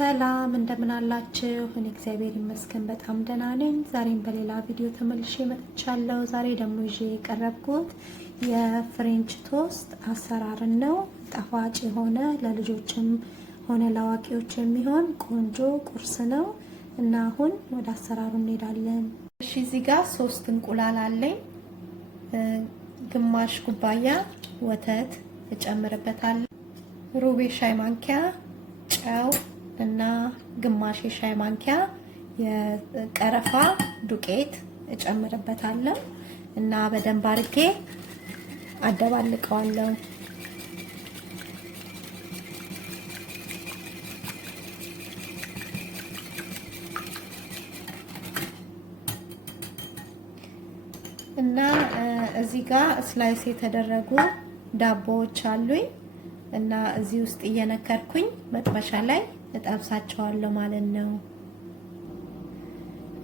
ሰላም እንደምን አላችሁ? እኔ እግዚአብሔር ይመስገን በጣም ደህና ነኝ። ዛሬም በሌላ ቪዲዮ ተመልሼ መጥቻለሁ። ዛሬ ደግሞ ይዤ የቀረብኩት የፍሬንች ቶስት አሰራር ነው። ጣፋጭ የሆነ ለልጆችም ሆነ ለአዋቂዎች የሚሆን ቆንጆ ቁርስ ነው እና አሁን ወደ አሰራሩ እንሄዳለን። እሺ እዚህ ጋር 3 እንቁላል አለኝ። ግማሽ ኩባያ ወተት እጨምርበታለሁ። ሩብ ሻይ ማንኪያ ጨው እና ግማሽ ሻይ ማንኪያ የቀረፋ ዱቄት እጨምርበታለሁ እና በደንብ አድርጌ አደባልቀዋለሁ። እና እዚህ ጋር ስላይስ የተደረጉ ዳቦዎች አሉኝ እና እዚህ ውስጥ እየነከርኩኝ መጥበሻ ላይ እጠብሳቸዋለሁ ማለት ነው።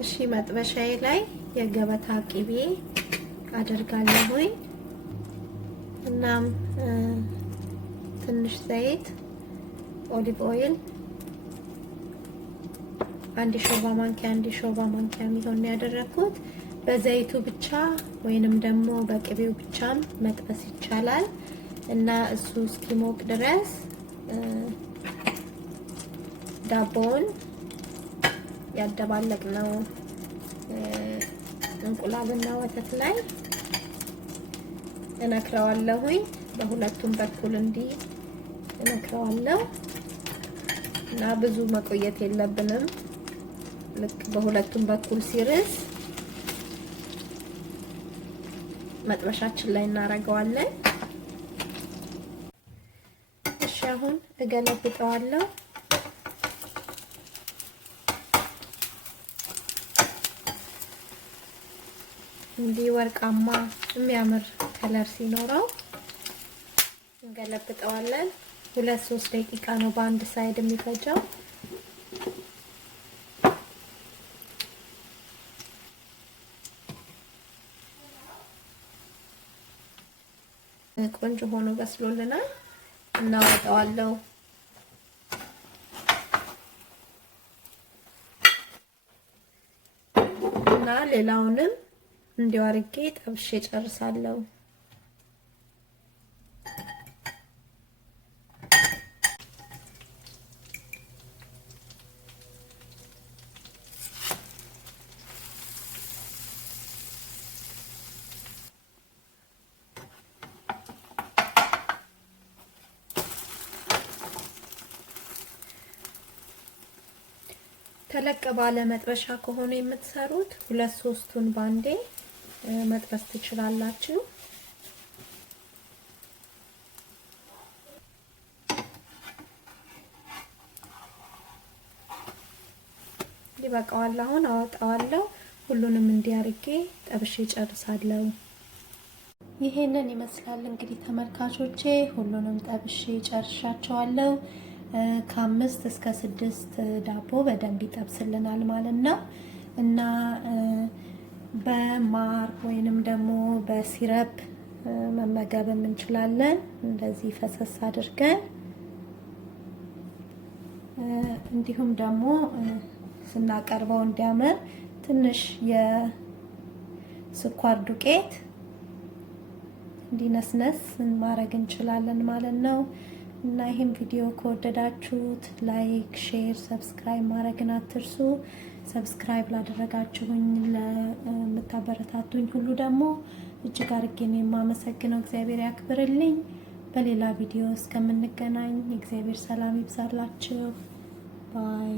እሺ መጥበሻዬ ላይ የገበታ ቅቤ አደርጋለሁ እና ትንሽ ዘይት ኦሊቭ ኦይል አንድ ሾርባ ማንኪያ የሚሆን ያደረኩት። በዘይቱ ብቻ ወይንም ደግሞ በቅቤው ብቻም መጥበስ ይቻላል እና እሱ እስኪሞቅ ድረስ ዳቦውን ያደባለቅነው እንቁላልና ወተት ላይ እነክረዋለሁ። በሁለቱም በኩል እንዲህ እነክረዋለሁ እና ብዙ መቆየት የለብንም። ልክ በሁለቱም በኩል ሲርስ መጥበሻችን ላይ እናደርገዋለን። እሺ አሁን እገለብጠዋለሁ። እንዲህ ወርቃማ የሚያምር ከለር ሲኖረው እንገለብጠዋለን። 2-3 ደቂቃ ነው በአንድ ሳይድ የሚፈጀው። ቆንጆ ሆኖ በስሎልናል። እናወጣዋለሁ። እና ሌላውንም እንዲሁ አድርጌ ጠብሼ ጨርሳለሁ። ተለቅ ባለ መጥበሻ ከሆነ የምትሰሩት 2-3ቱን ባንዴ መጥበስ ትችላላችሁ። ይበቃዋል። አሁን አወጣዋለሁ። ሁሉንም እንዲያርጌ ጠብሼ ጨርሳለሁ። ይሄንን ይመስላል እንግዲህ ተመልካቾቼ፣ ሁሉንም ጠብሼ ጨርሻቸዋለሁ። ከ5 እስከ 6 ዳቦ በደንብ ይጠብስልናል ማለት ነው እና በማር ወይንም ደግሞ በሲረፕ መመገብ እንችላለን። እንደዚህ ፈሰስ አድርገን እንዲሁም ደግሞ ስናቀርበው እንዲያምር ትንሽ የስኳር ዱቄት እንዲነስነስ ማድረግ እንችላለን ማለት ነው። እና ይሄን ቪዲዮ ከወደዳችሁት ላይክ፣ ሼር፣ ሰብስክራይብ ማድረግን አትርሱ። ሰብስክራይብ ላደረጋችሁኝ ለምታበረታቱኝ ሁሉ ደግሞ እጅግ አድርጌ ነው የማመሰግነው። እግዚአብሔር ያክብርልኝ። በሌላ ቪዲዮ እስከምንገናኝ እግዚአብሔር ሰላም ይብዛላችሁ። ባይ